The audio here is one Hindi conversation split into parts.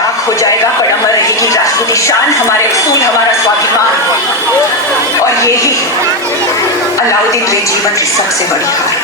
राख हो जाएगा पर अमर रहेगी राजपूती शान, हमारे उसूल, हमारा स्वाभिमान। और यही अलाउद्दीन के जीवन की सबसे बड़ी हार।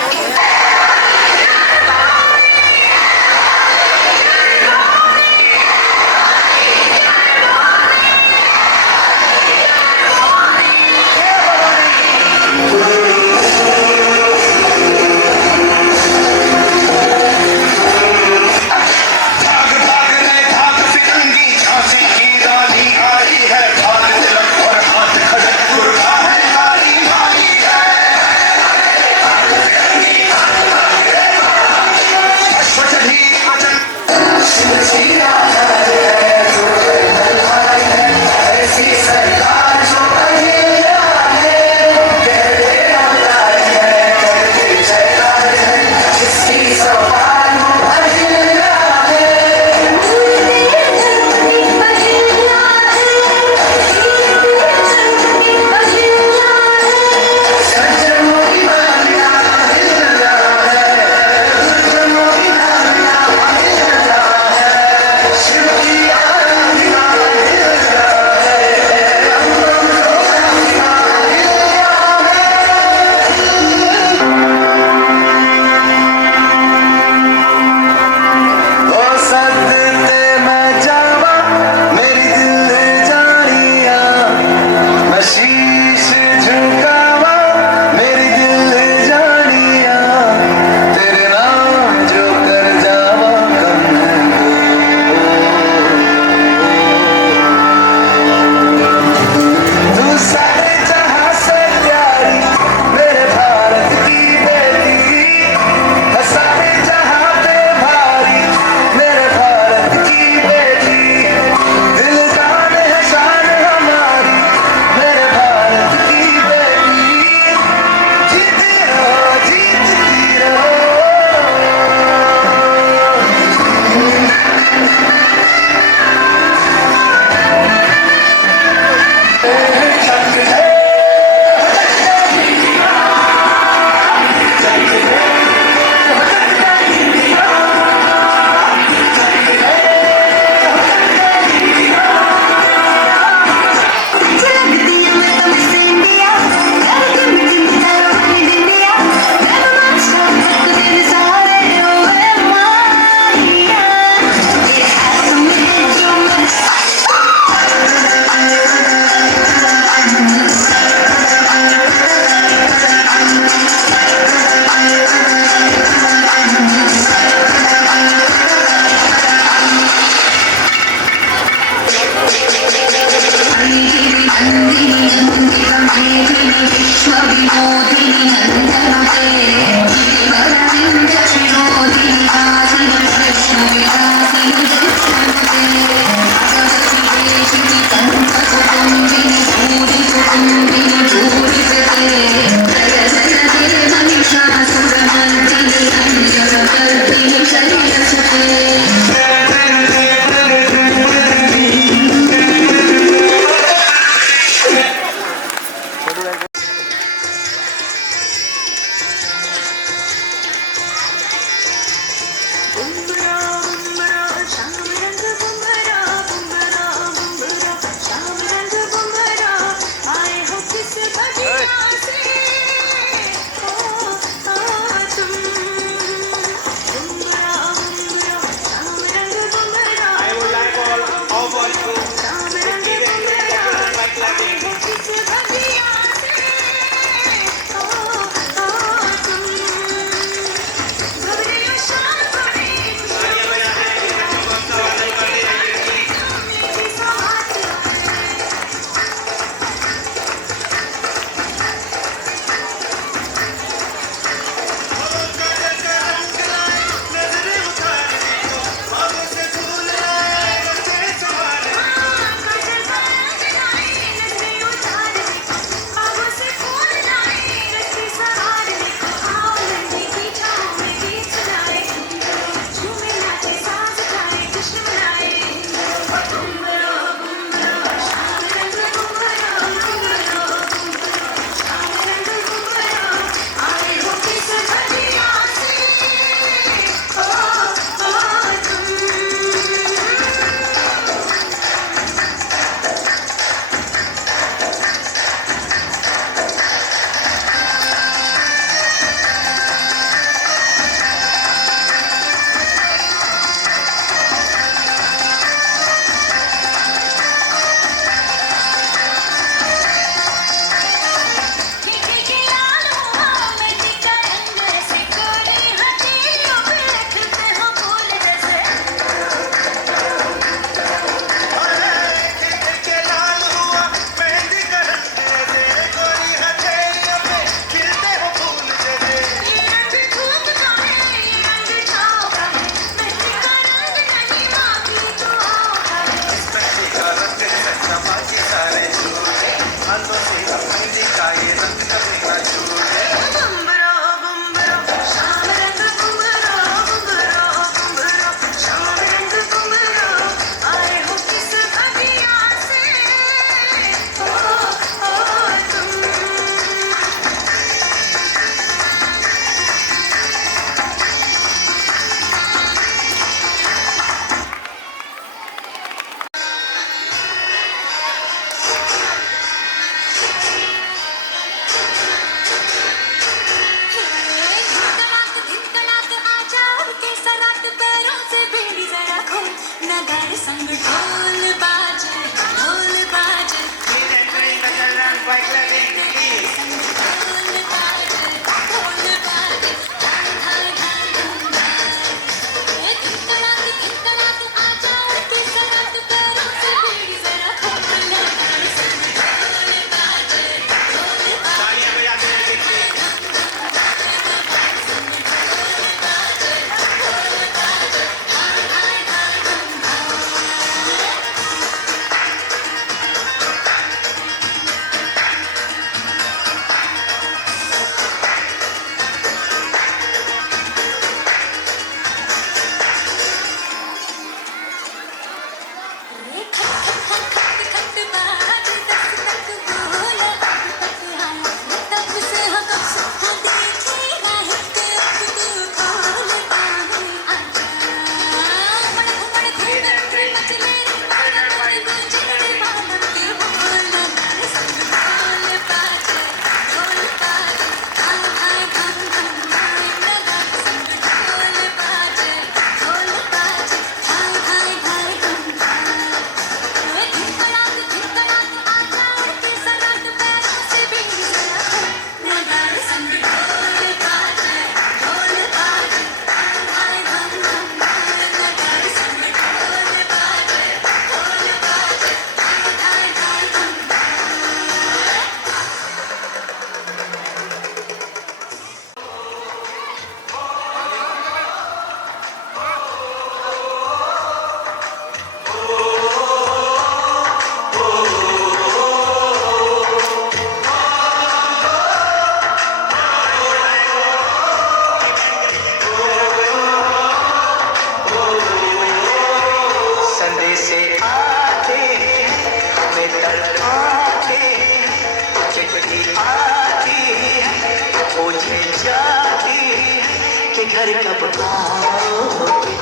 घर कब आओगे,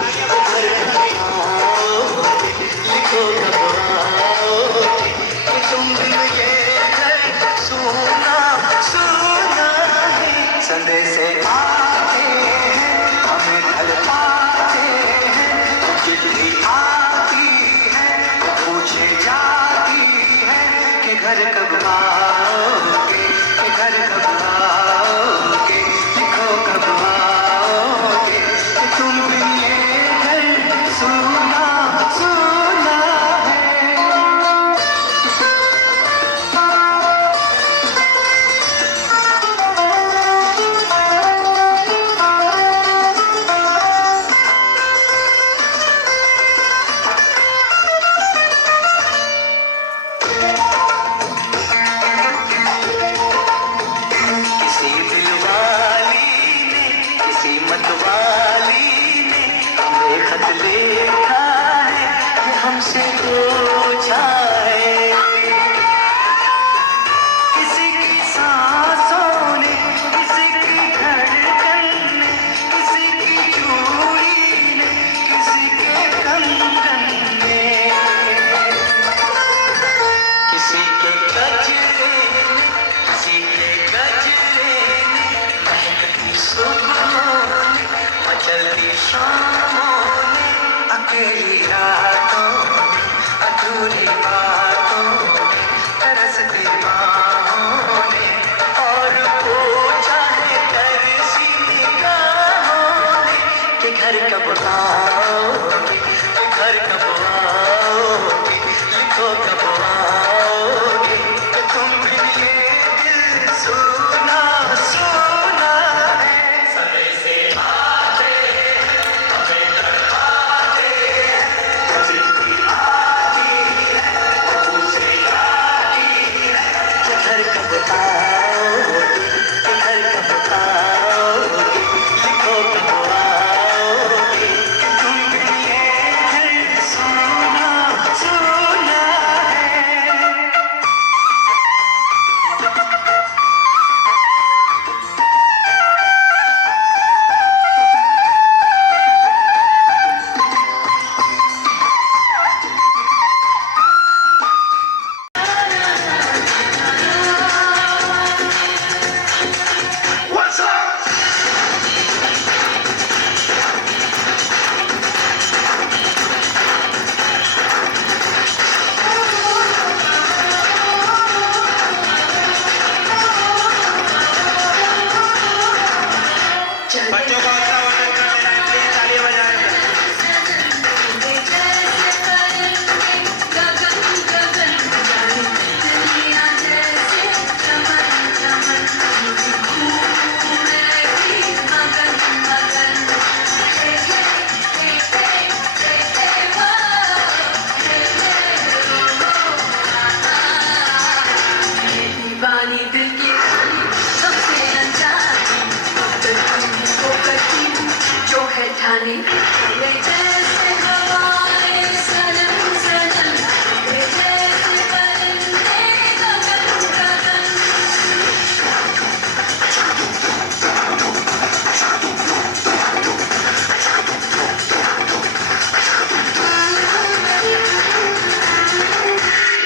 घर कब आओगे, लिखो कब आओगे कि तुम बिन ये घर सुना सुना है। संदेश आते हैं हमें ढल पाते हैं, चिट्ठी आती है पूछे जाती है कि घर कब आओगे, कि घर कब आओगे, लिखो कब आओगे कि तुम बिन ये घर सुना सुना है। किसी दिलवाली ने, किसी मतवाली ने हमें खत लिखा है, ये हमसे पूछा है। किसी की सांसों ने, किसी की धड़कन ने, किसी की चूड़ी ने, किसी के कंगन ने, किसी के गजरे ने, किसी के गजरे ने, महकती सुबहों ने, मचलती शामों ने, अकेली रातों ने, अधूरी बातों ने, तरसती बाहों ने, और पूछा है तरसी निगाहों ने कि घर कब आओगे, कि घर कब आओगे, लिखो कब आओगे कि तुम बिन ये दिल सुना सुना है। समय से आते हैं हमें तड़पाते हैं, चिट्ठी आती है पूछे आती है कि घर कब आओगे, कि घर कब आओगे, लिखो कब आओगे कि तुम बिन ये दिल सुना सुना है। What's up? बच्चों का स्वागत करते हैं, प्लीज तालियां बजाएं। दीवानी दिल की सबसे अनजानी, वो करती हूँ जो है ठानी, ये जैसे हवाएं सनम सनम, ये जैसे परिंदे गगन गगन।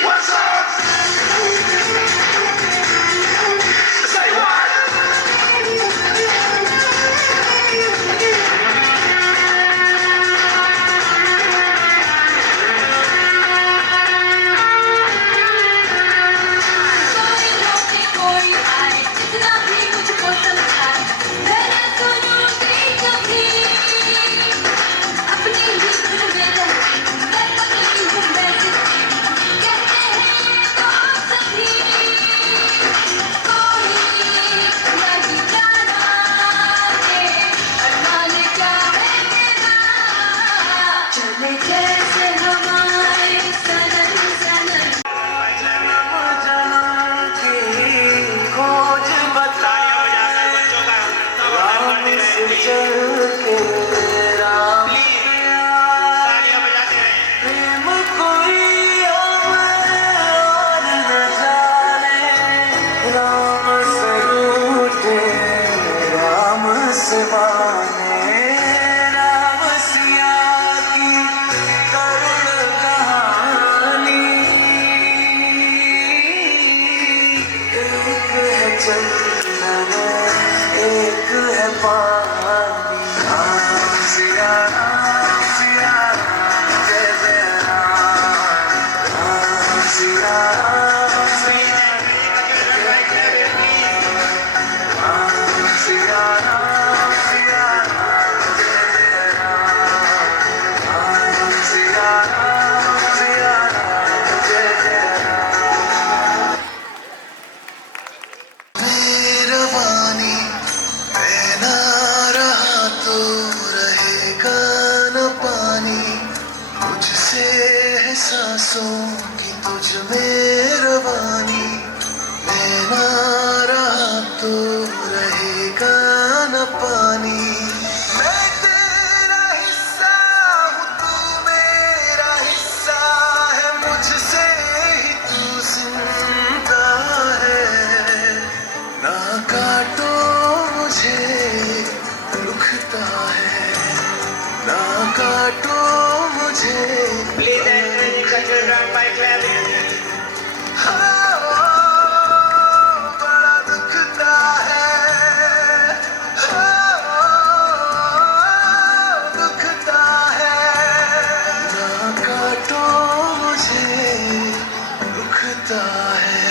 What's up? Say what? सांसों की तुझ में रवानी, लेना रहा तो रहेगा न पानी। मैं तेरा हिस्सा हूँ, तू मेरा हिस्सा है, मुझसे ही तू जिंदा है। ना काटो मुझे दुखता है, ना काटो मुझे। Please encourage Shakir round by clapping. बड़ा दुखता है, दुखता है। ना काटो मुझे दुखता है।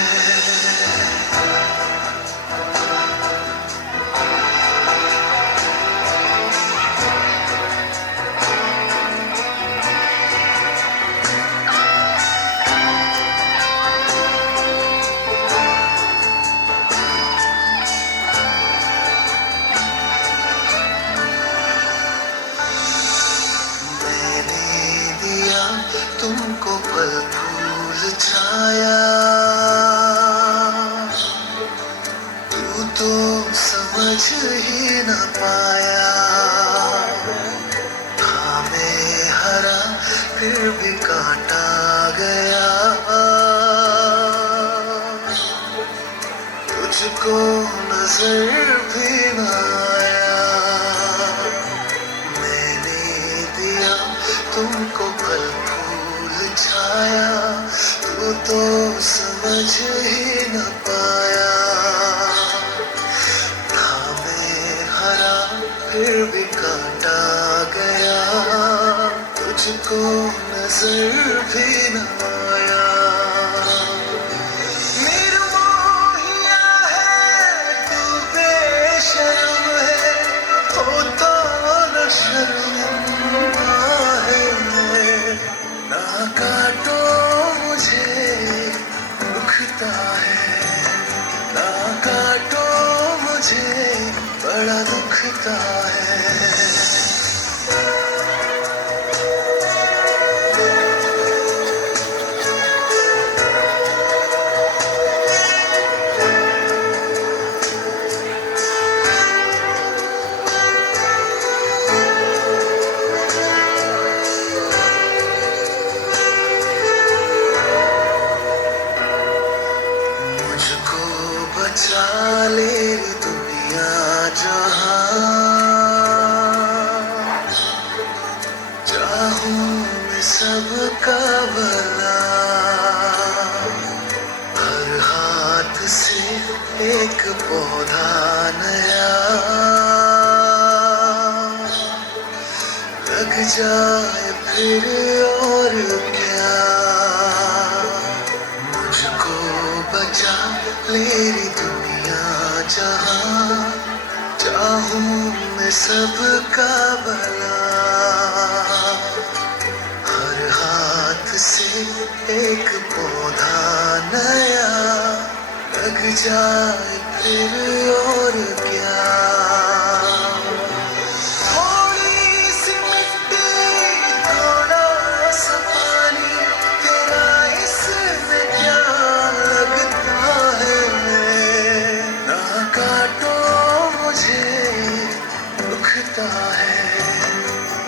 मैंने दिया तुमको पल फूल छाया, तू तो समझ ही न पाया। था मैं हरा फिर भी काटा गया, तुझको नजर भी न आया। मैंने दिया तुमको पल फूल छाया, तू तो समझ ही न पाया। था मैं हरा फिर भी काटा गया, तुझको नजर भी न आया। निर्मोहिया है तू, बेशर्म है, होता न शर्मिंदा है। ना काटो मुझे दुखता है, ना काटो मुझे बड़ा दुखता है। मुझको बचा ले रे दुनिया जहां, चाहूं मैं सबका भला। हर हाथ से एक पौधा नया लग जाए फिर और क्या। मुझको बचा ले रे दुनिया जहां, चाहूं मैं सबका भला। हर हाथ से एक पौधा नया लग जाए फिर और क्या। थोड़ी सी मिट्टी, थोड़ा सा पानी, तेरा इसमें क्या लगता है। ना काटो मुझे दुखता है,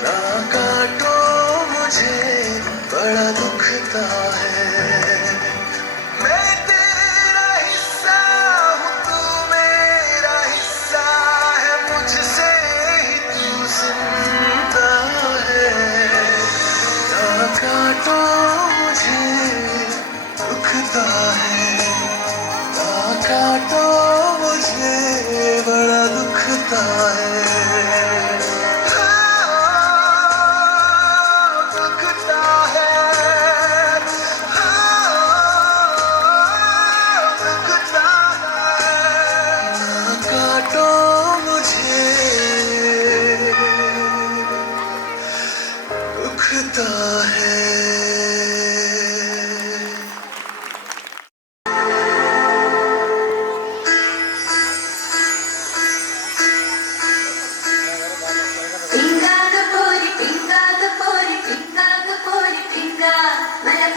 ना काटो मुझे बड़ा दुखता है। मैं तेरा हिस्सा हूँ, तू मेरा हिस्सा है, मुझसे ही तू जिंदा है। ना काटो मुझे दुखता है, ना काटो मुझे बड़ा दुखता है। दुखता है, दुखता है। ना काटो मुझे दुखता है। Pinga kapori, pinga kapori, pinga kapori, pinga. Mera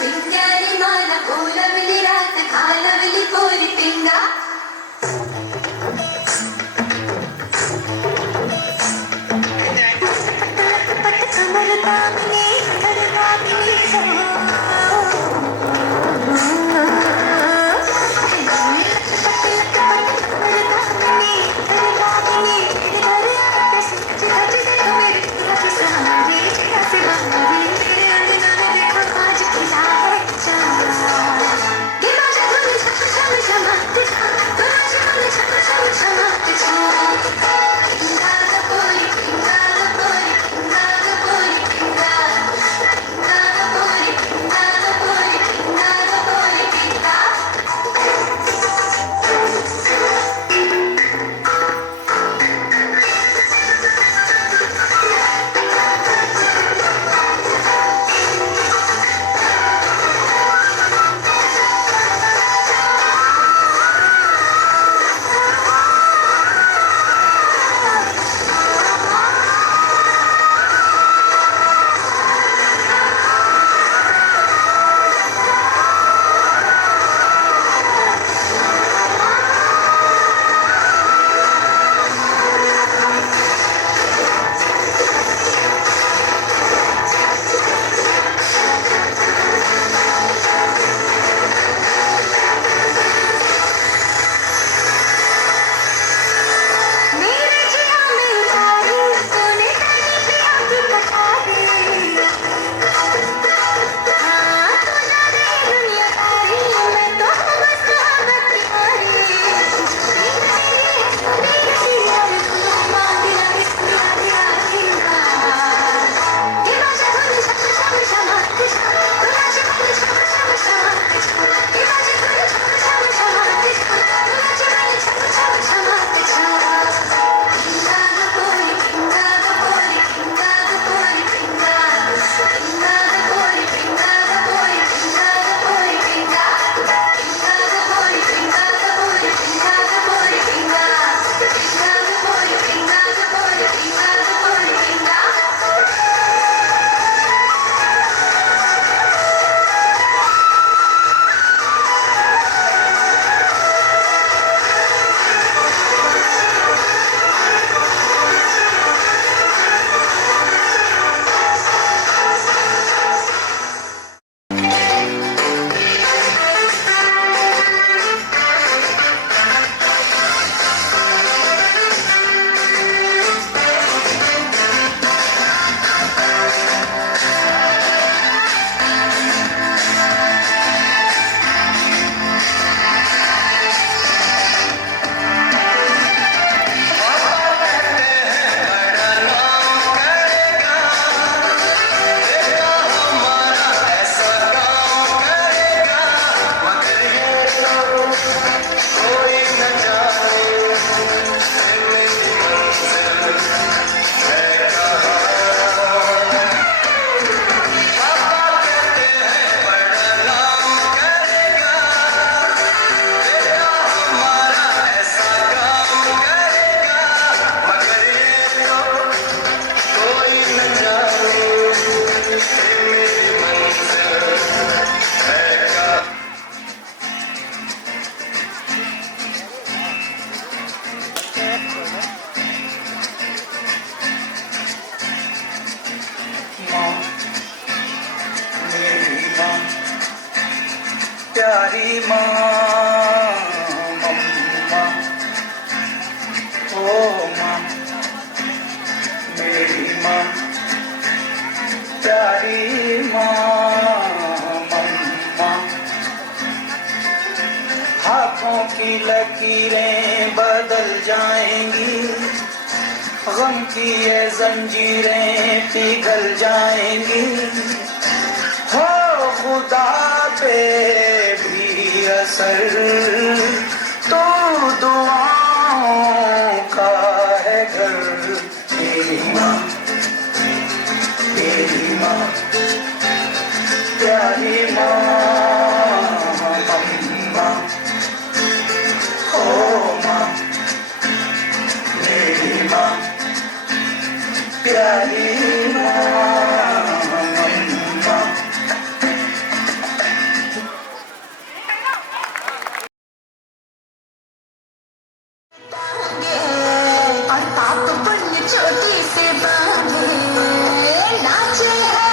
प्यारी माँ मम्मा, ओ माँ मेरी माँ, प्यारी माँ मम्मा। हाथों की लकीरें बदल जाएंगी, गम की ये जंजीरें पिघल जाएंगी। हो खुदा पे भी असर तो दुआओं का है घर। मेरी माँ, मेरी माँ, प्यारी माँ मम्मा, ओ माँ मेरी माँ, प्यारी माँ मम्मा। और पाप पुण्य चोटी से बांधे नाचे है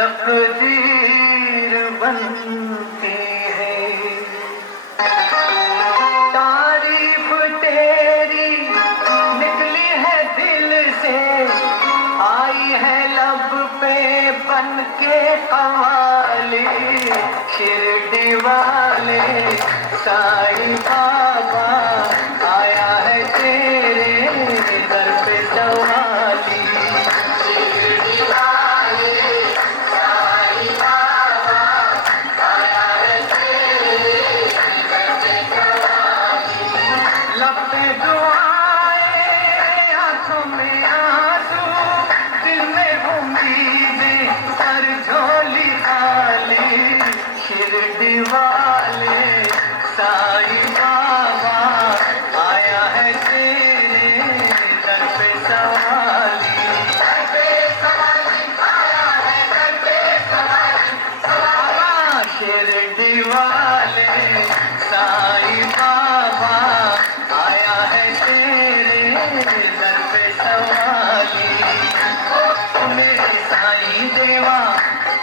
तकदीर बनती है। तारीफ तेरी निकली है दिल से, आई है लब पे बन के कवाली। शिरडी वाले साईं बाबा आया है तेरे दर पे सवाली। शिरडी वाले साईं बाबा आया है तेरे दर पे सवाली। लब पे दुआएं, आंखों में आंसू, दिल में उम्मीदें, हर झोली खाली। शिरडी वाले साईं बाबा आया है तेरे दर पे सवाली। दर पे सवाली आया है, दर पे सवाली। बाबा शिरडी वाले साईं बाबा आया है तेरे दर पे सवाली। मेरे साईं देवा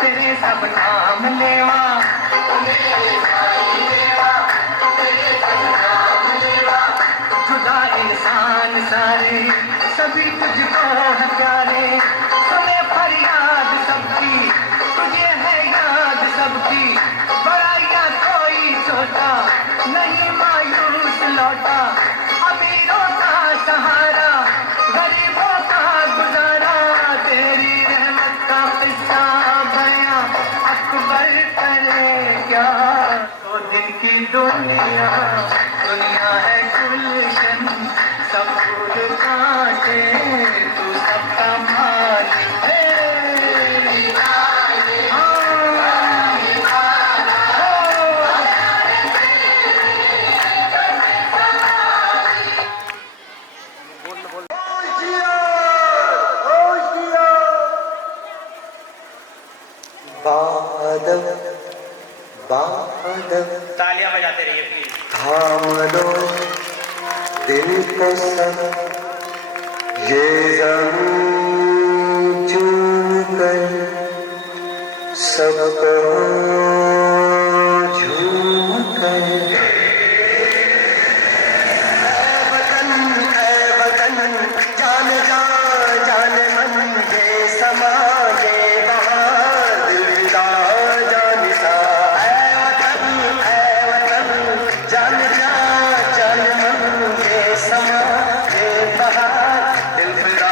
तेरे सब नाम लेवा, मेरे साईं देवा तेरे सब नाम लेवा। जुदा इंसान सारे सभी तुझको है प्यारे, सुने फरियाद सबकी तुझे है याद सबकी। बड़ा या कोई छोटा नहीं मायूस लौटा, अमीरों का सहारा गरीबों का गुजारा। तेरी रहमत का किस्सा बयां अकबर करे क्या। दो दिन की दुनिया दुनिया है गुलशन, सब फूल काटे तू सबका मालिक है। बादल बादल तालियां बजाते रहिए प्लीज। थाम लो दिल को सब, ये ज़मीं चूम कर सबको झूम कर। ऐ वतन जान जा जान मन के समाजे बहार दिलदा जान सा। ऐ वतन जान जा जान मन के समाजे बहार दिलदा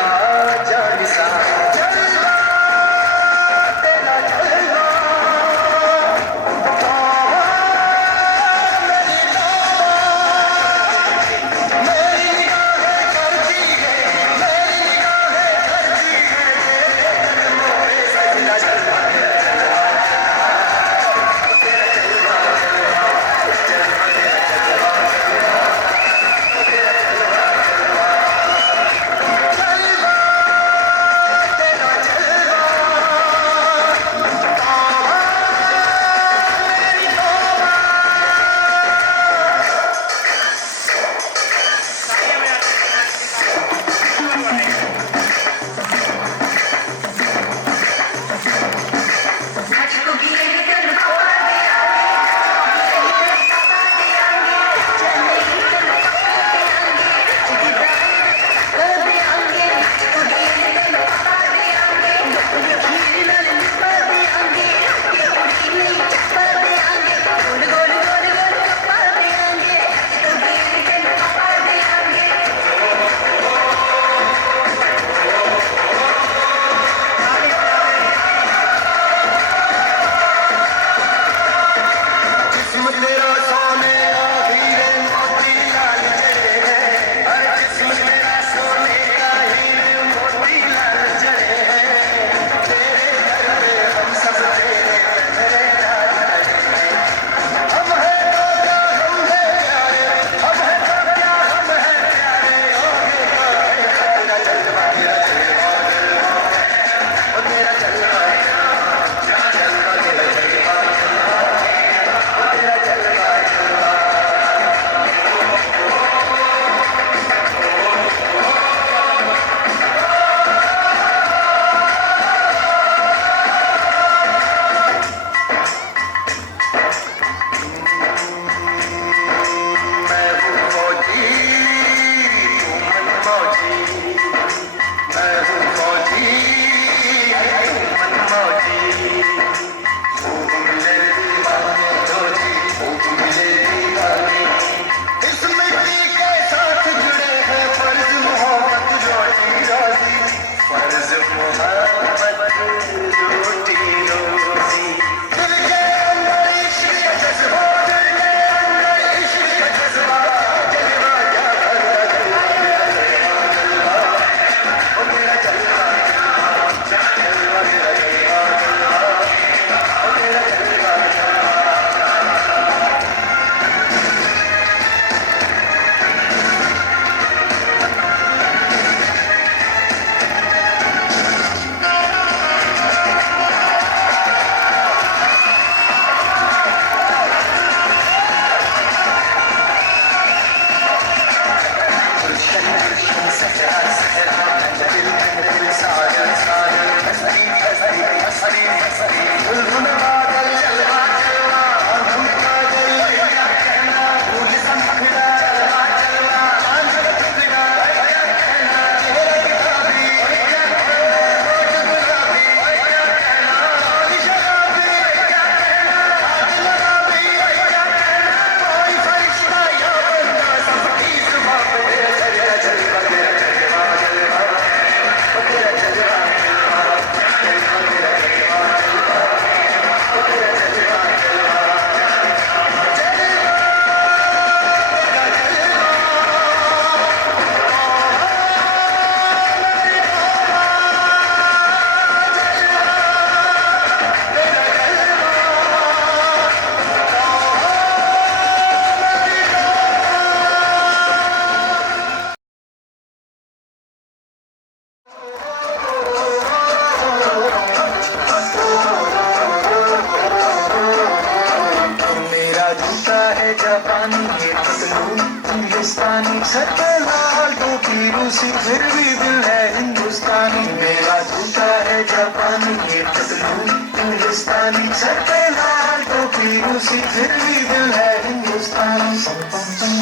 सर पे लाल टोपी रूसी फिर भी दिल है हिंदुस्तानी मेरा जूता है जापानी ये पतलून हिंदुस्तानी सर पे लाल टोपी रूसी फिर भी दिल है हिंदुस्तानी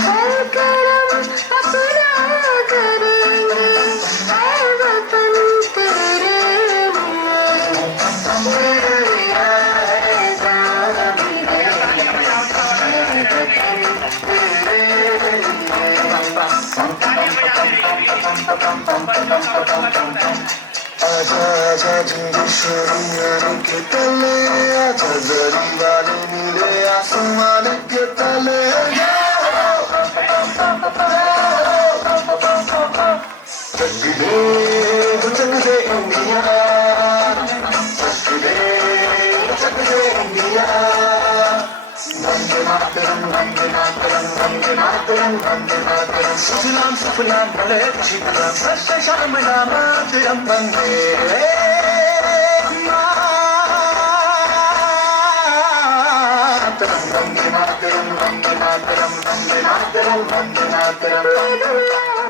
हर करम अपना करेंगे ऐ वतन तेरे आजा आजा झुंझुशरियान के तले आजा दरी वाले नीले आसमान के तले चक दे इंडिया चक दे इंडिया वंदे मातरम वंदे मातरम वंदे मातरम वंदे मातरम सुजलाम सुफलाम भले शीतलाम सस्य श्यामलाम मातरम वंदे मातरम वंदे मातरम वंदे मातरम वंदे मातरम वंदे मातरम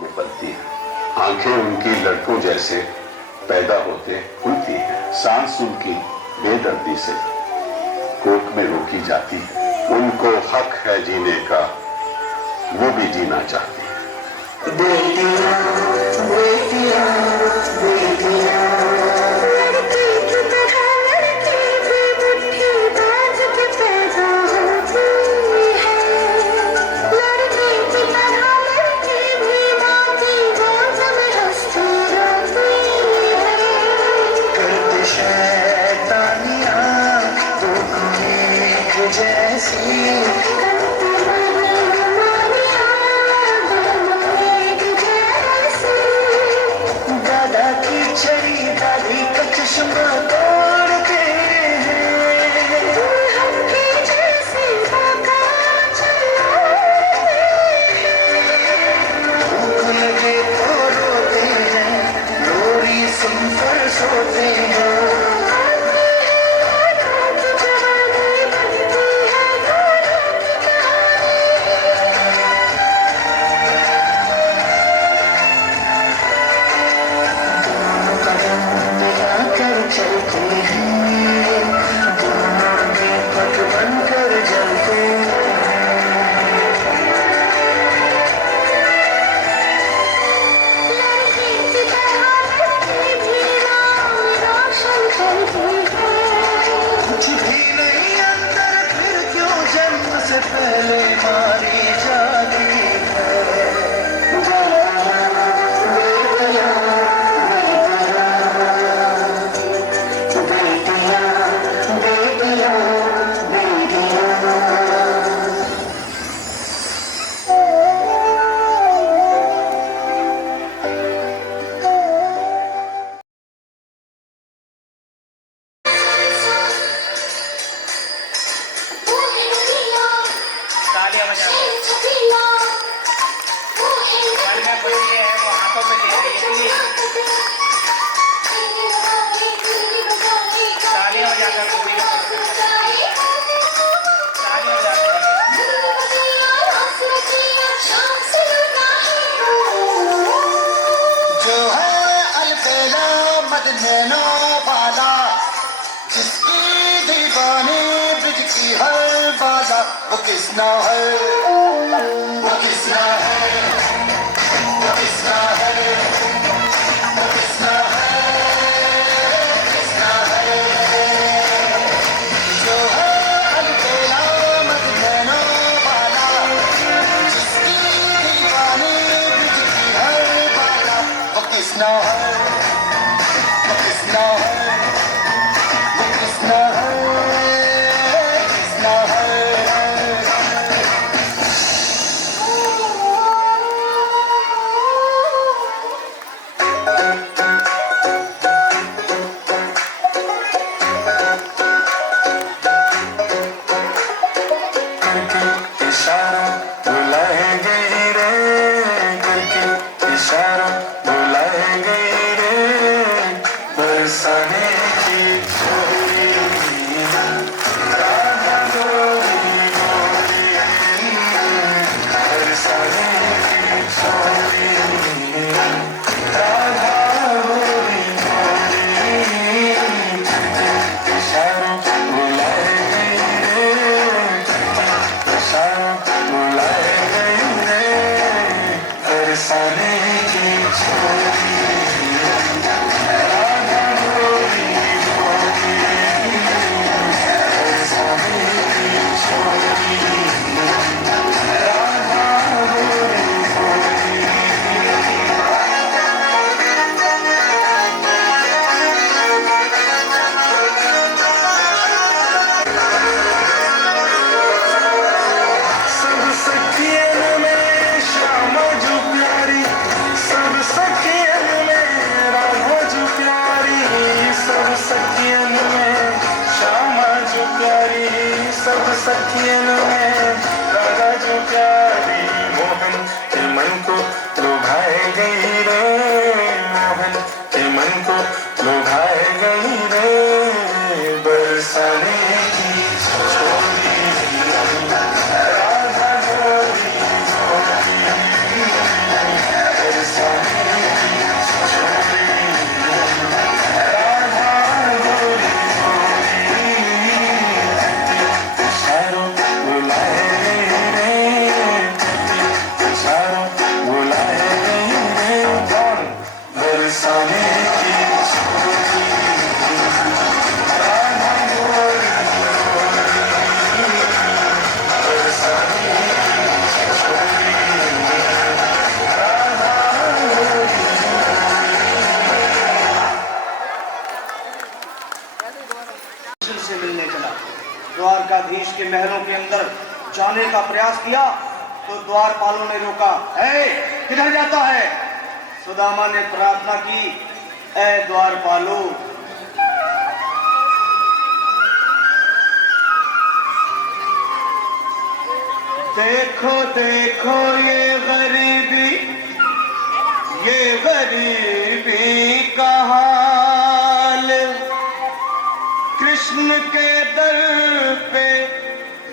में पलती है। आंखें उनकी लड़कों जैसे पैदा होते खुलती है। सांस उनकी बेदर्दी से कोख में रोकी जाती है। उनको हक है जीने का, वो भी जीना चाहती है। बेटियां बेटियां बेटियां दादा की छड़ी दादी का चश्मा तोड़ते भूख लगे तो रोते हैं, लोरी सुनकर सोते हैं। पहले मारी जाती है। नैनो वाला, जिसकी दीवानी ब्रिज की हर बाधा, वो किसना है, वो किसना है, वो किसना है, वो किसना है, किसना है, जो है अलबेला मत नैनो वाला, जिसकी दीवानी ब्रिज की हर बाधा, वो किसना है, वो किसना है, वो किसना है, किसना है। करके इशारा बुलाएंगे रे, करके इशारा बुलाएंगे रे, बरसाने की छोरी राधा गोरी गोरी, बरसाने की छोरी राधा गोरी गोरी, इशारा बुलाएंगे रे, बुलाएंगे रे, बरसाने की छोरी राधा गोरी गोरी, बरसाने की छोरी राधा गोरी गोरी। सब सखियन में श्यामा जो प्यारी, सब सखियन में राधा जो प्यारी, सब सखियन में श्यामा जो प्यारी, सब सखियन में राधा जो प्यारी, मोहन के मन को लुभाए गई रे, मोहन के मन को लुभाए गई रे, बरसाने की छोरी राधा गोरी गोरी, बरसाने की छोरी राधा गोरी गोरी, इशारों बुलाए रे, इशारों बुलाए रे, कौन बरसाने की छोरी राधा गोरी गोरी, बरसाने की छोरी राधा गोरी। से मिलने चला। द्वारकाधीश के महलों के अंदर जाने का प्रयास किया तो द्वारपालों ने रोका। ए, किधर जाता है? सुदामा ने प्रार्थना की, ए द्वारपालो, देखो देखो ये गरीबी का हाल, कृष्ण के दर पे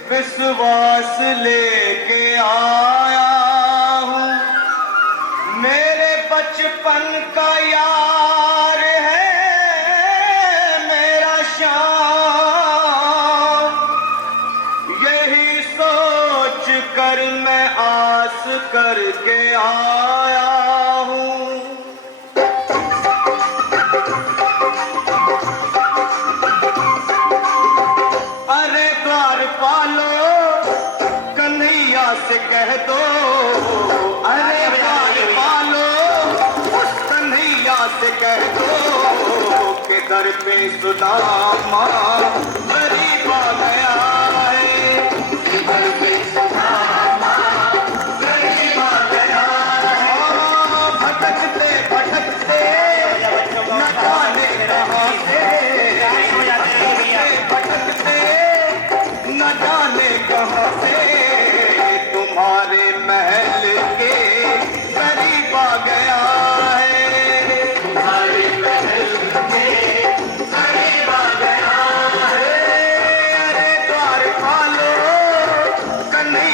विश्वास लेके आया हूँ, मेरे बचपन का यार है मेरा श्याम, यही सोच कर मैं आस करके आया हूँ। अरे द्वारपालो, कन्हैया से कह दो, अरे द्वारपालो, उस कन्हैया से कह दो कि दर पे सुदामा गरीब आ गया है, दर पे सुदामा गरीब आ गया है। भटकते भटकते न जाने कहाँ से, भटकते न जाने कहाँ से तुम्हारे महल के करीब आ गया है, तुम्हारे महल के करीब आ गया है। अरे द्वारपालो, कन्हैया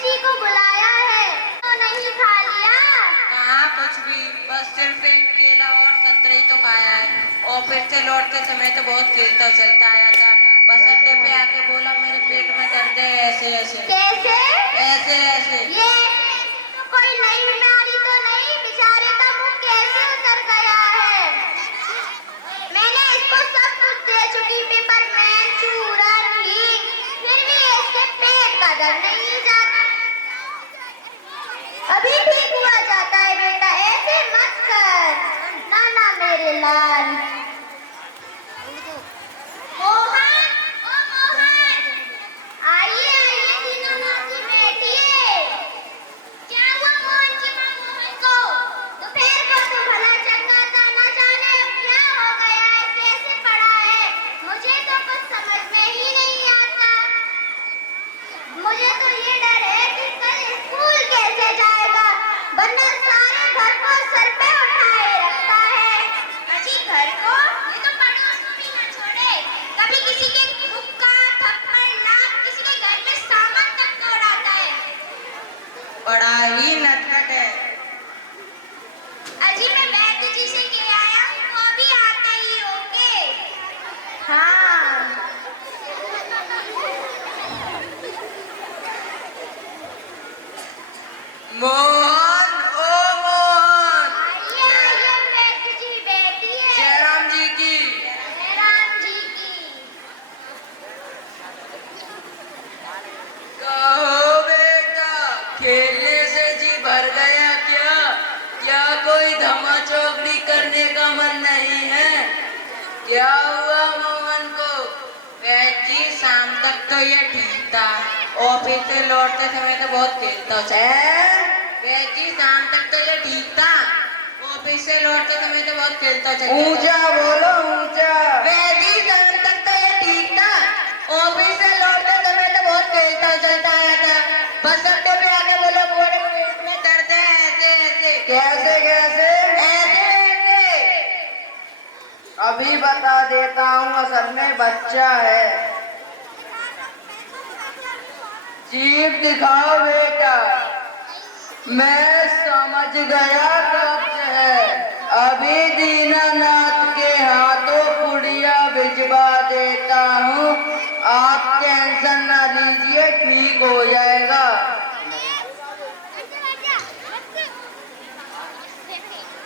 जी को बुलाया है तो नहीं खा लिया? कहाँ कुछ भी, बस सिर्फ एक केला और संतरे तो खाया है। ऑफिस से लौटते समय तो बहुत खेलता चलता आया था। बस अड्डे पे आके बोला मेरे पेट में दर्द है, ऐसे ऐसे। कैसे? ऐसे ऐसे। ये तो कोई नई बीमारी तो नहीं, बेचारे का मुंह कैसे उतर गया है? मैंने इसको सब कुछ दे चुकी, पेपरमैंट, चूरन, हींग, फिर भी इसके पेट का दर्द नहीं जाता। अभी ठीक हुआ जाता है बेटा, ऐसे मत कर। ना ना मेरे लाल। मोहन, ओ मोहन, आइए आइए दीनानाथ जी, बैठिए। क्या हुआ मोहन जी, मोहन को दोपहर को तो भला चंगा था, न जाने अब क्या हो गया है, कैसे पड़ा है, मुझे तो कुछ समझ में ही नहीं आता। मुझे तो ये डर है कि कल स्कूल कैसे जाएगा, वरना सारे घर को सर पे उठाए रखता है। अजी घर को, ये तो पड़ोस को भी न छोड़े, कभी किसी के मुक्का, थप्पड़, लात, किसी के घर में सामान तक तोड़ आता है। बड़ा ही नटखट है। अजी मैं वैद्य जी से कह आया हूँ, वो भी आते ही होंगे। हाँ। मोहन, ओ मोहन। आइए आइए वैद्य जी, बैठिए। जय राम जी की। जय राम जी की। कहो बेटा, खेलने से जी भर गया क्या? क्या कोई धमा चौकड़ी करने का मन नहीं है? क्या हुआ मोहन को? जी शाम तक तो ये ठीक था, ऑफिस से लौटते समय तो बहुत खेलता जी शाम तक तो ये ठीक था, ऑफिस से लौटते समय तो बहुत खेलता चलता। ऊंचा बोलो, ऊंचा। जी शाम तक तो ये ठीक था, ऑफिस से लौटते समय तो बहुत खेलता चलता आया था। बस अड्डे पे आके बोलो मेरे पेट में दर्द है, ऐसे ऐसे। कैसे कैसे? ऐसे ऐसे। अभी बता देता हूँ, असल में बच्चा है। जीभ दिखाओ बेटा। मैं समझ गया कब्ज है, अभी दीनानाथ के हाथों पुड़िया भिजवा देता हूँ, आप टेंशन ना लीजिए, ठीक हो जाएगा।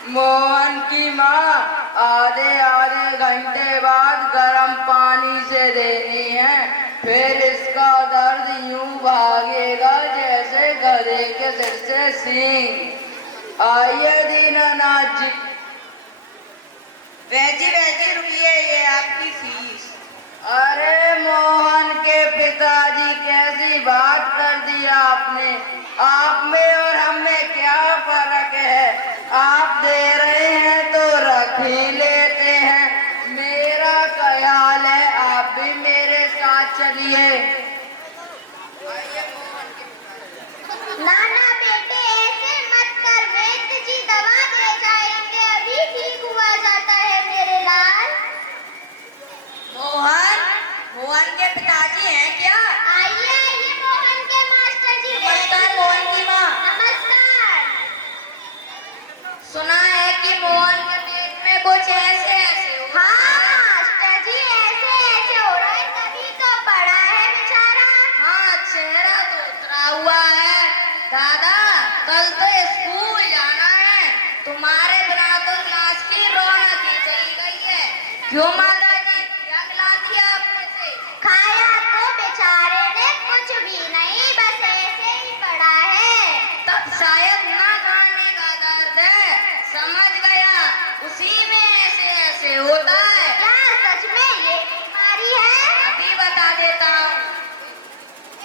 मोहन की माँ आधे आधे घंटे बाद गर्म पानी से देनी है, फिर इसका दर्द यूं भागेगा जैसे गधे के सिर से सींग। आइए दीनानाथ जी। वैजी रुकिए, ये आपकी फीस। अरे मोहन के पिताजी, कैसी बात कर दी आपने। आप में और हम में क्या फर्क है? आप दे रहे हैं तो रख ही लेते हैं। मेरा ख्याल है आप भी मेरे साथ चलिए। ना ना बेटे, ऐसे मत कर, वैद्य जी दवा दे जाएंगे, अभी ठीक हुआ जाता है मेरे लाल। मोहन के पिताजी हैं क्या? आइए आइए मोहन के मास्टर जी। नमस्कार मोहन की माँ। नमस्कार। सुना है कि मोहन के पेट में कुछ ऐसे ऐसे हो। हाँ मास्टर जी, ऐसे ऐसे हो रहा है, तभी तो पड़ा है बेचारा। हाँ, चेहरा तो उतरा हुआ है। दादा, कल तो स्कूल जाना है, तुम्हारे बिना तो क्लास की रौनक ही चली गई है। क्यों माता जी, क्या खिला दिया आपने से? खाया तो बेचारे ने कुछ भी नहीं, बस ऐसे ही पड़ा है। तब शायद ना खाने का दर्द है, समझ गया, उसी में ऐसे ऐसे होता है। क्या सच में ये बीमारी है? अभी बता देता हूँ।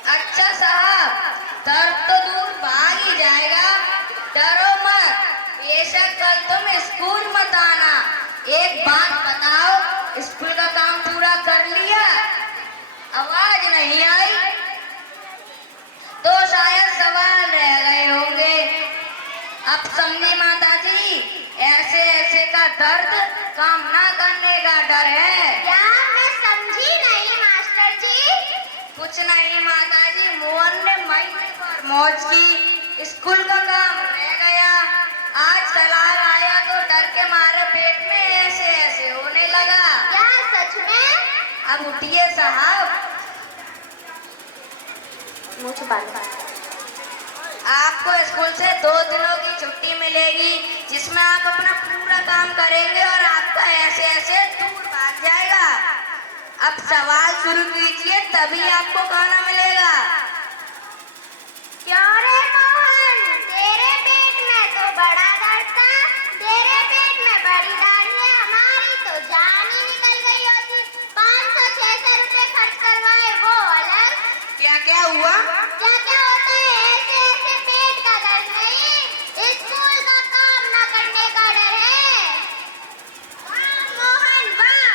अच्छा साहब, दर्द तो दूर भाग ही जाएगा, डरो मत, बेशक कल तुम स्कूल मत आना। एक बात बताओ, स्कूल का काम पूरा कर लिया? आवाज नहीं आई तो शायद सवाल रह गए होंगे। अब समझी माता जी, ऐसे ऐसे का दर्द काम ना करने का डर है। क्या मैं समझी नहीं मास्टर जी? कुछ नहीं माता जी, मोहन ने महीने भर मौज की। स्कूल का काम रह गया। आज सलाह आया तो डर के मारे पेट में ऐसे ऐसे होने लगा। क्या सच में? अब उठिए साहब। मुंह छुपा लो। आपको स्कूल से 2 दिनों की छुट्टी मिलेगी, जिसमें आप अपना पूरा काम करेंगे और आपका ऐसे ऐसे दूर भाग जाएगा। अब सवाल शुरू कीजिए, तभी आपको खाना मिलेगा। क्यों रे मोहन, तेरे पेट में तो बड़ा दर्द था, तेरे पेट में बड़ी दाढ़ी है, हमारी तो जान ही निकल गई होती। 500-600 रुपए खर्च करवाए वो अलग। क्या क्या हुआ? क्या क्या होता है? ऐसे ऐसे पेट का दर्द नहीं, स्कूल का काम न करने का डर है। वाह मोहन वाह,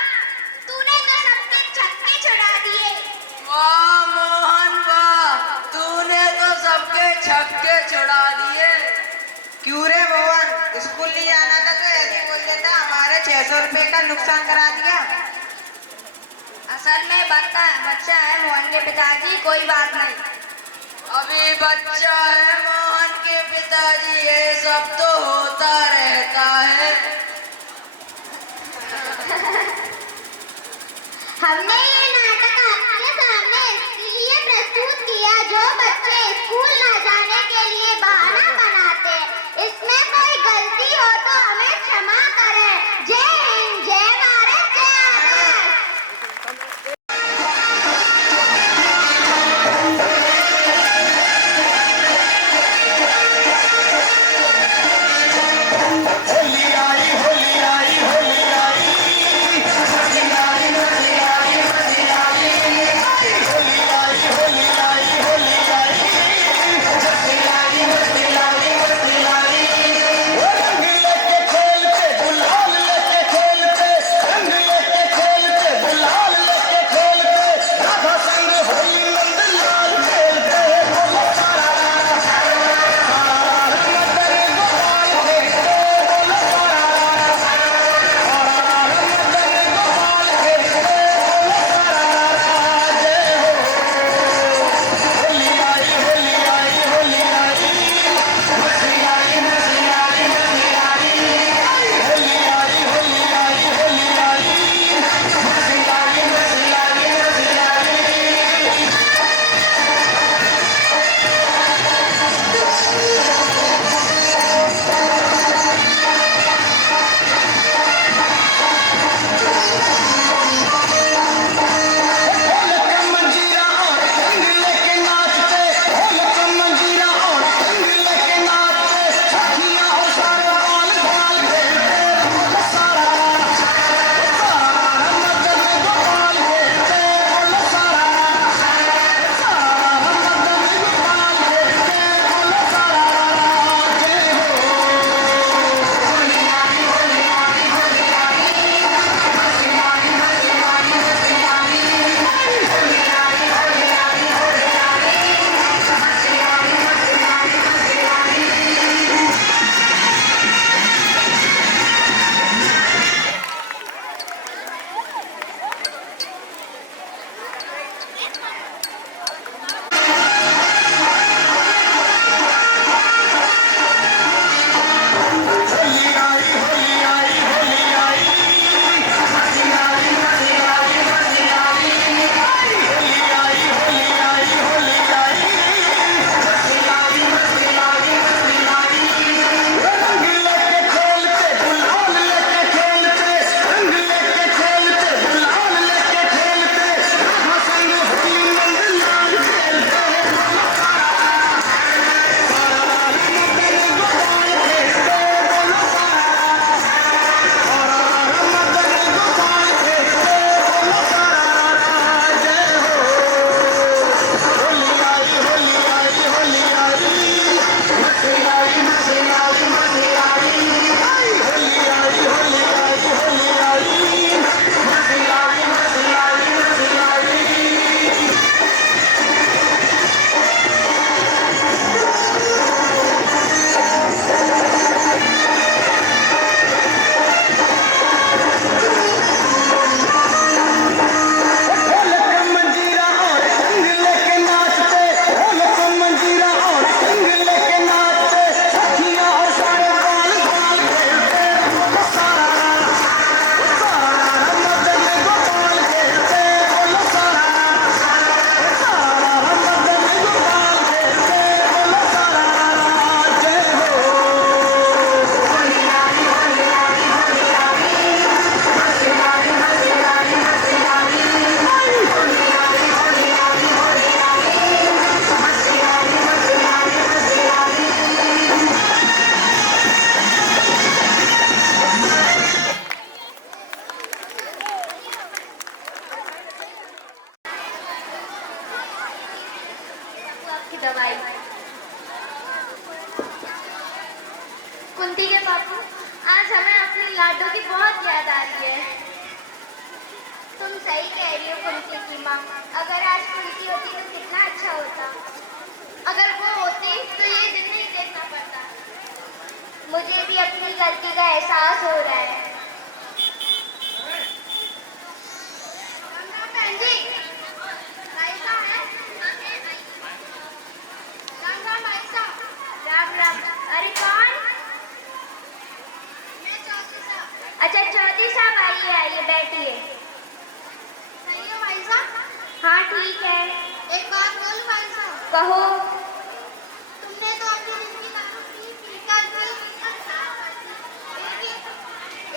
तूने तो सबके छक्के छुड़ा दिए। वाह मोहन वाह, तूने तो सबके छक्के छुड़ा दिए। क्यों रे मोहन, स्कूल नहीं आना था तो ऐसे बोल देता, हमारे 600 रुपए का नुकसान करा दिया। असल में बच्चा है मोहन के पिताजी, कोई बात नहीं। अभी बच्चा है मोहन के पिताजी, ये सब तो होता रहता है। हमने ये नाटक आपके सामने इसलिए प्रस्तुत किया, जो बच्चे स्कूल न जाने के लिए बहाना बनाते, इसमें कोई गलती हो तो हमें क्षमा करें। जय हिंद, जय भारत, जय आजाद। होली आई होली आई होली आई होली आई होली आई होली आई होली आई होली आई होली आई बापू, आज हमें अपनी लाडो की बहुत याद आ रही है। तुम सही कह रही हो कुंती की माँ। अगर आज कुंती होती तो कितना अच्छा होता। अगर वो होती तो ये दिन नहीं देखना पड़ता। मुझे भी अपनी गलती का एहसास हो रहा है। बहन जी, भाई साहब है? राम राम भाई साहब। राम राम। अरे कौन? मैं चौधरी साहब। अच्छा चौधरी साहब, आइए आइए बैठिए। सही हो भाई साहब? हाँ ठीक है। एक बात बोलूं भाई साहब? कहो। तुमने तो अपनी जिंदगी दारू पी पीकर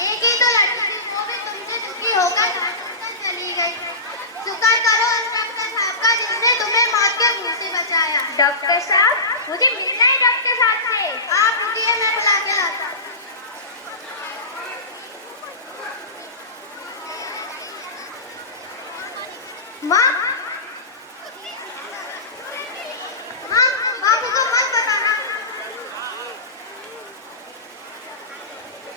एक ही तो लड़की थी, वो भी तुमसे दुखी होकर चली गई। शुक्र करो उस डॉक्टर साहब का जिसने तुम्हें मौत के मुंह से बचाया। डॉक्टर साहब? मुझे मिलना है डॉक्टर साहब से। आप रुकिए, मैं बुला के लाता हूँ। माँ, माँ, बाबू को मत बताना।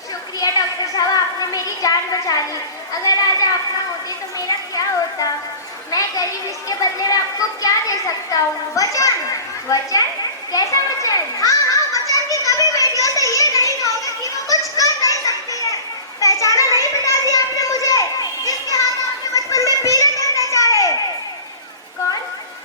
शुक्रिया डॉक्टर साहब, आपने मेरी जान बचा ली। अगर आज आप ना होते तो मेरा क्या होता। मैं गरीब, इसके बदले में आपको क्या दे सकता हूँ? वचन। वचन? कैसा वचन? हाँ हाँ, वचन की कभी बेटियों से ये नहीं कहोगे कि वो कुछ कर नहीं सकती है। पहचाना नहीं पिताजी आपने मुझे, जिसके हाथ आपने बचपन में पीले करना चाहे? कौन?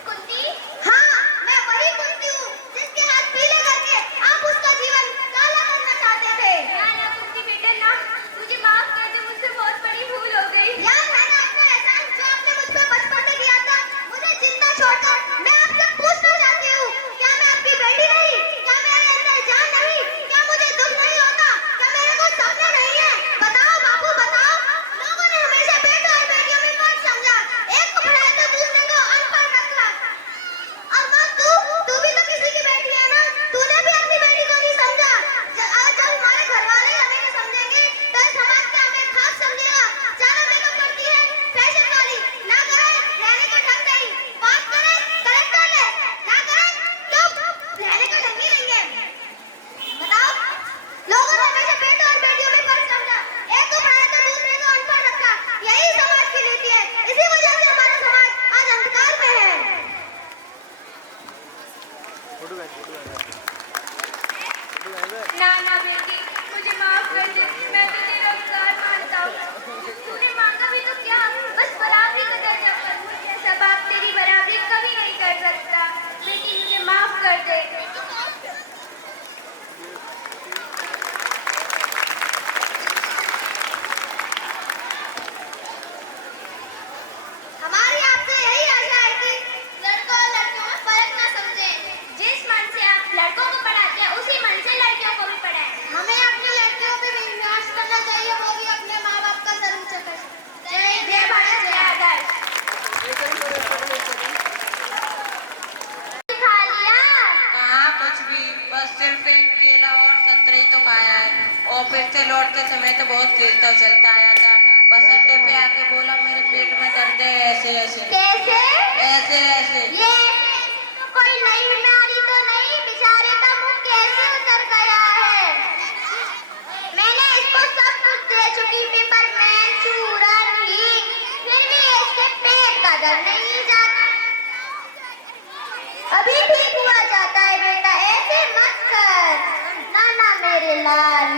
कुंती? हाँ, मैं वही कुंती हूँ जिसके हाथ पीले करके आप उसका जीवन काला करना चाहते थे। ना ना कुंती बेटा ना, मुझे माफ कर दो, मुझसे बहुत बड़ी भूल हो गई। याद है ना आपका एहसान जो आपने मुझ पे बचपन में किया था? मुझे जिंदा छोड़कर मैं आपसे पूछना चाहती हूँ, क्या मैं आपकी बेटी नहीं? क्या मेरे अंदर जान नहीं? क्या मुझे दुख नहीं होता? क्या मेरे को सपने नहीं है? बताओ बापू बताओ। लोगों ने हमेशा बेटों और बेटियों में फर्क समझा, एक को पढ़ाया तो दूसरे को अनपढ़ रखा। और माँ तू भी तो किसी की बेटी है ना, तूने भी अपनी बेटी को नहीं समझा। जब हमारे घर वाले हमें नहीं समझेंगे तो समाज क्या हमें खास समझेगा? ज्यादा मेकअप करती है, फैशन वाली, ना करे रहने का ढंग नहीं, बात करे कलेक्टर ले, ना करे चुप, रहने का ढंग ही नहीं है। बताओ, लोगों ने हमेशा बेटों और बेटियों में फर्क समझा, एक को पढ़ाया तो दूसरे को अनपढ़ रखा। यही समाज की नीति है, इसी वजह से हमारा समाज आज अंधकार में है। ना ना बेटी, मुझे माफ कर दे, मैं तो तेरा उपकार मानता हूँ। तूने मांगा भी तो क्या, बस बराबरी का दर्जा पर। मुझे ऐसा बाप तेरी बराबरी कभी नहीं कर सकता। बेटी मुझे माफ कर दे। हमारी आपसे यही आशा है कि लड़कों और लड़कियों में फर्क ना समझें। जिस मन से आप लड़कों को पढ़ाते हैं उसी मन से लड़कियों को भी पढ़ाएं। हमें अपनी लड़कियों पे विश्वास करना चाहिए, वो भी अपने माँ बाप का सर ऊंचा कर। जय भारत जय आजाद। खा लिया? कहाँ कुछ भी, बस सिर्फ एक केला और संतरे ही तो खाया है। ऑफिस से लौटते समय तो बहुत खेलता चलता आया था। बस अड्डे पे आके बोला मेरे पेट में दर्द है, ऐसे ऐसे। कैसे? ऐसे ऐसे। ये तो कोई नई बीमारी तो नहीं, बेचारे का मुंह कैसे उतर गया है। मैंने इसको सब कुछ दे चुकी, पेपरमैंट, चूरन, हींग, फिर भी इसके पेट का दर्द नहीं जाता। अभी ठीक हुआ जाता है बेटा, ऐसे मत कर। ना ना मेरे लाल।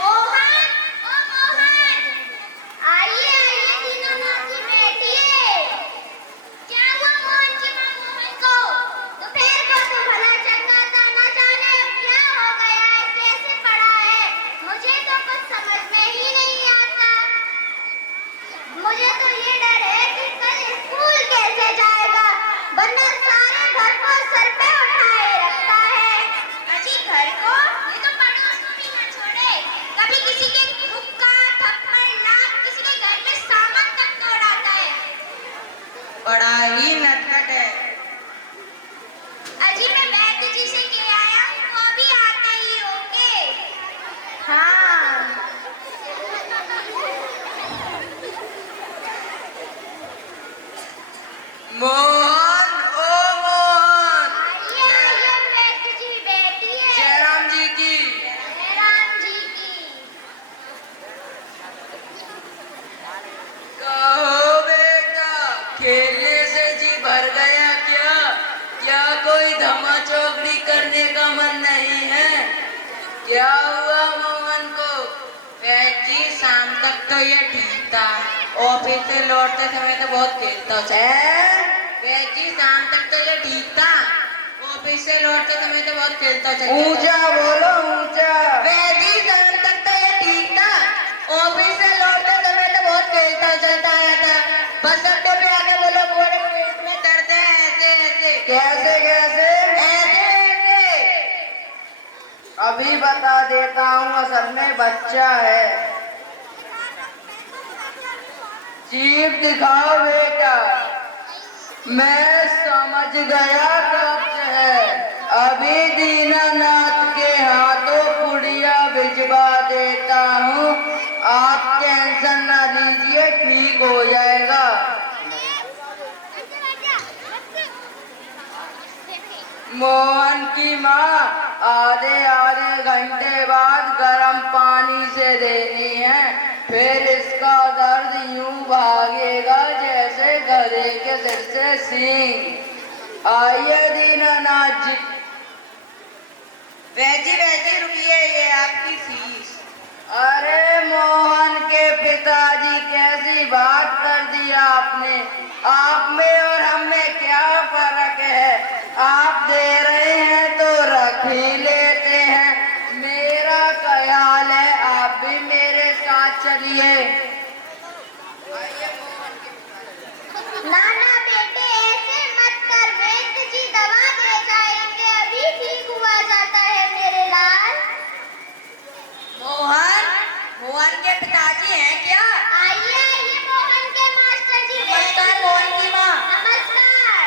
मोहन, ओ मोहन, आइए आइए तीनों नाती बैठिए। क्या हुआ मोहन की माँ मोहन को? दोपहर को तो भला चंगा था, न जाने क्या हो गया है, कैसे पड़ा है, मुझे तो कुछ समझ में ही नहीं आता। मुझे तो ये डर है कि कल स्कूल कैसे जाएगा, वरना सारे घर को सर पे उठाए रखता है। अजी घर को? ये तो पड़ोस को भी न छोड़े, कभी किसी के मुक्का, थप्पड़, लात, किसी के घर में सामान तक तोड़ाता है। बड़ा ही नटखट है। अजी मैं वैद्य जी से कह आया हूँ, वो भी आते ही होंगे। हाँ। मोहन, ओ मोहन। आइए आइए वैद्य जी बैठिए। जयराम कोई धमा चौकड़ी करने का मन नहीं है? क्या हुआ मोहन को? जी शाम तक तो ये ठीक था, ऑफिस से लौटते समय तो बहुत खेलता जी शाम तक तो ये ठीक था, ऑफिस से लौटते समय तो बहुत खेलता ऊंचा बोलो, ऊंचा। जी शाम तक तो ये ठीक था, ऑफिस से लौटते समय तो बहुत खेलता चलता आया था। बस अड्डे पे आके बोलो बोले पेट में दर्द है, ऐसे ऐसे कैसे कैसे? ऐसे ऐसे। अभी बता देता हूँ, असल में बच्चा है। जीभ दिखाओ बेटा। मैं समझ गया कब्ज है। अभी दीनानाथ के हाथों पुड़िया भिजवा देता हूँ, आप टेंशन ना लीजिए, ठीक हो जाएगा। मोहन की माँ आधे घंटे बाद गर्म पानी से देनी है, फिर इसका दर्द यूं भागेगा जैसे गधे के सिर से सींग। आइए दीनानाथ जी। वैजी रुकिए, ये आपकी फीस। अरे मोहन के पिताजी, कैसी बात कर दी आपने। आप में और हम में क्या फर्क है? आप दे रहे हैं तो रख ही लेते हैं। मेरा ख्याल है आप भी मेरे साथ चलिए। नाना बेटे ऐसे मत कर, वैद्य जी दवा दे जाएंगे, अभी ठीक हुआ जाता है मेरे लाल। मोहन के पिताजी हैं क्या? आइए मोहन के मास्टर जी। नमस्कार मोहन की माँ। नमस्कार।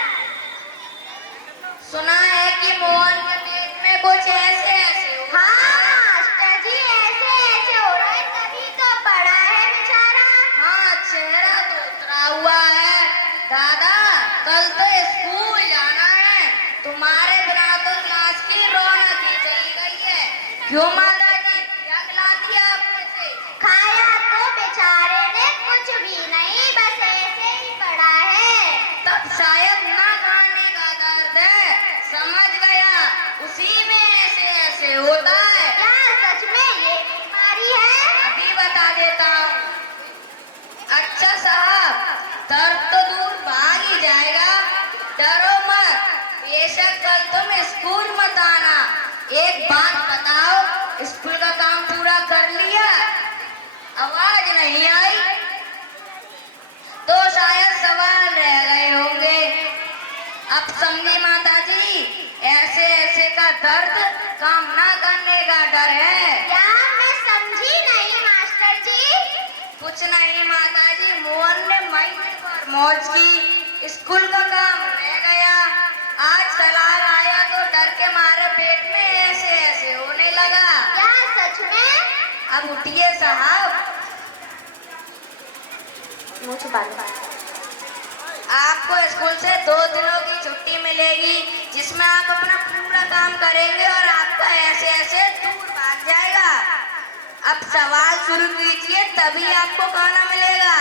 सुना है कि मोहन के पेट में कुछ ऐसे ऐसे हो। हाँ मास्टर जी, ऐसे ऐसे हो रहा है, तभी तो पड़ा है बेचारा। हाँ चेहरा तो उतरा हुआ है। दादा कल तो स्कूल जाना है, तुम्हारे बिना तो क्लास की रौनक ही चली गई है। क्यों माता जी, क्या खिला दिया आपने से? खाया तो बेचारे ने कुछ भी नहीं, बस ऐसे ही पड़ा है। तब शायद ना खाने का दर्द है, समझ गया, उसी में ऐसे ऐसे होता है। क्या सच में ये बीमारी है? अभी बता देता हूँ। अच्छा साहब, दर्द तो दूर भाग ही जाएगा, डरो मत। बेशक कल तुम स्कूल मत आना। एक बात बताओ, स्कूल का काम पूरा कर लिया? आवाज नहीं आई तो शायद सवाल रह गए होंगे। अब समझी माता जी, ऐसे ऐसे का दर्द काम ना करने का डर है। क्या मैं समझी नहीं मास्टर जी? कुछ नहीं माता जी, मोहन ने महीने भर मौज की, स्कूल का काम रह गया, आज कलाल आया तो डर के मारे पेट में ऐसे ऐसे होने लगा। क्या सच में? अब उठिए साहब। मुँह छुपा दो। आपको स्कूल से 2 दिनों की छुट्टी मिलेगी, जिसमें आप अपना पूरा काम करेंगे और आपका ऐसे ऐसे दूर भाग जाएगा। अब सवाल शुरू कीजिए, तभी आपको खाना मिलेगा।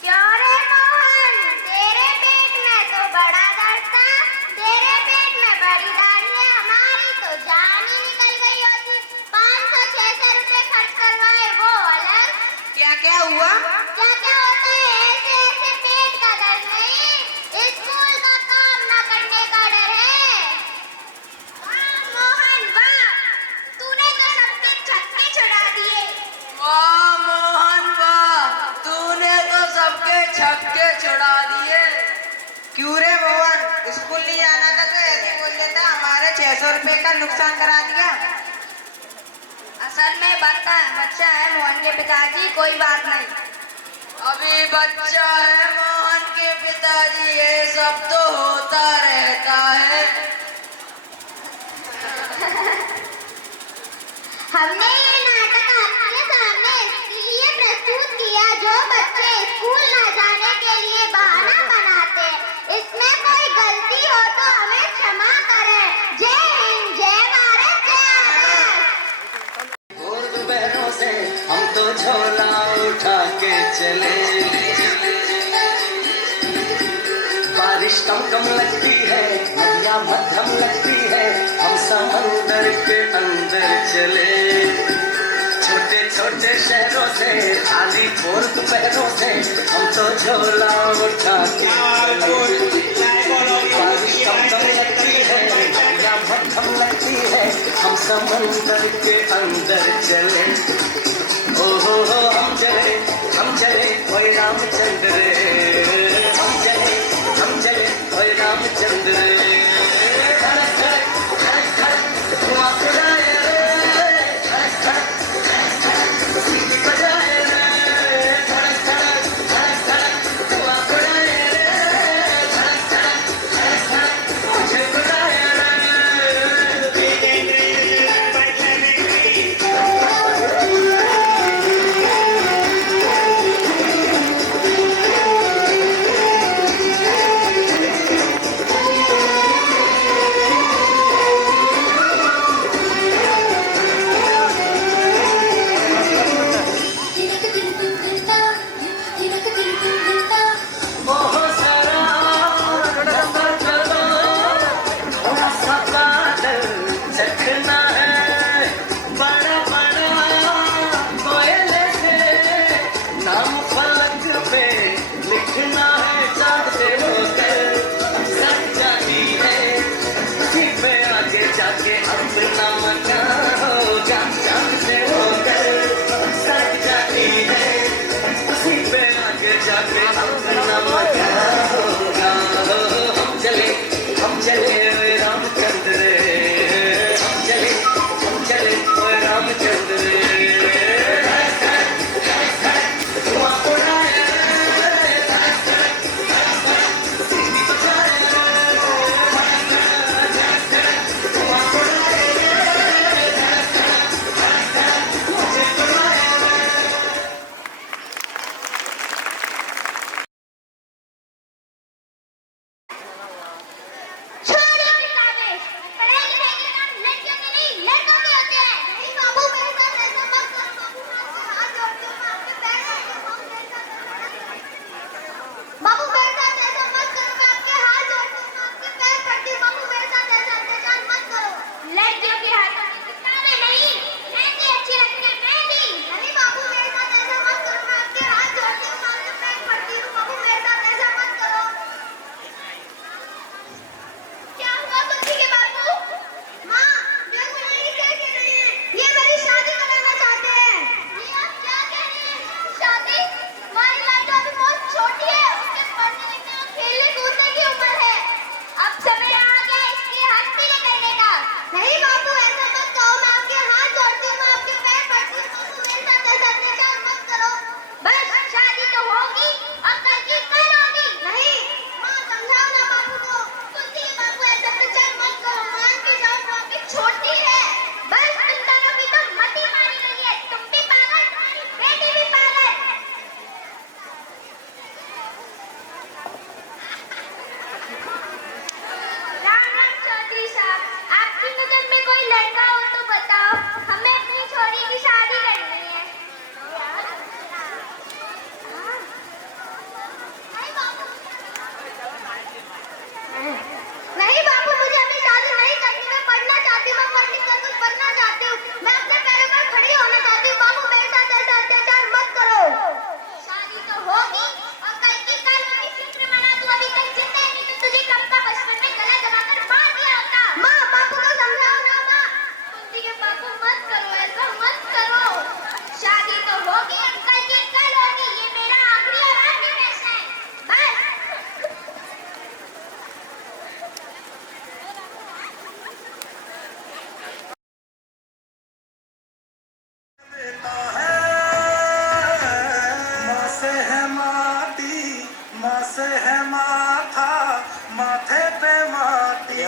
क्यों रे मोहन, तेरे पेट में तो बड़ा दर्द था, तेरे पेट में बड़ी दाढ़ी है, हमारी तो जान ही निकल गई होती। 500-600 रुपए खर्च करवाए वो अलग। क्या क्या हुआ? क्या क्या होता है? ऐसे ऐसे पेट का दर्द नहीं, स्कूल का काम न करने का डर है। वाह मोहन वाह, तूने तो सबके छक्के छुड़ा दिए। वाह मोहन वाह, तूने तो सबके छक्के छुड़ा दिए। क्यों रे मोहन, स्कूल नहीं जाना था तो ऐसे बोल देता, हमारे 600 रुपए का नुकसान करा दिया। असल में बच्चा है मोहन के पिताजी, कोई बात नहीं। अभी बच्चा है मोहन के पिताजी, ये सब तो होता रहता है। हमने ये नाटक आपके सामने इसलिए प्रस्तुत किया, जो बच्चे स्कूल न जाने के लिए बहाना बनाते हैं। इसमें कोई गलती हो तो हमें क्षमा करें। जय हिंद, जय भारत, जय आजाद। और दोपहरों से हम तो झोला उठा के चले, बारिश बारिश कम कम लगती है, नदियाँ मध्यम लगती है, हम समंदर के अंदर चले। छोटे छोटे शहरों से खाली भोर दोपहरों से हम तो झोला उठा के बारिश कम कम लगती है, नदियाँ मध्यम लगती है, हम समंदर के अंदर चले। ओ हो हम चले ओए रामचंद्र रे, हम चले ओए रामचंद्र रे। धड़क धड़क धड़क धड़क धुआं उड़ाए रे, धड़क धड़क धड़क धड़क सीटी बजाए रे, धड़क धड़क धड़क धड़क धुआं उड़ाए रे, धड़क धड़क धड़क धड़क मुझे बुलाए हम चले रामचंद्र रे, हम चले रामचंद्र रे। धुआं उड़ाए रे, सीटी बजाए रे, धुआं उड़ाए रे, मुझे बुलाए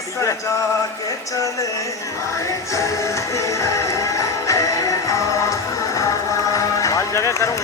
सजा के चले जगह करूँ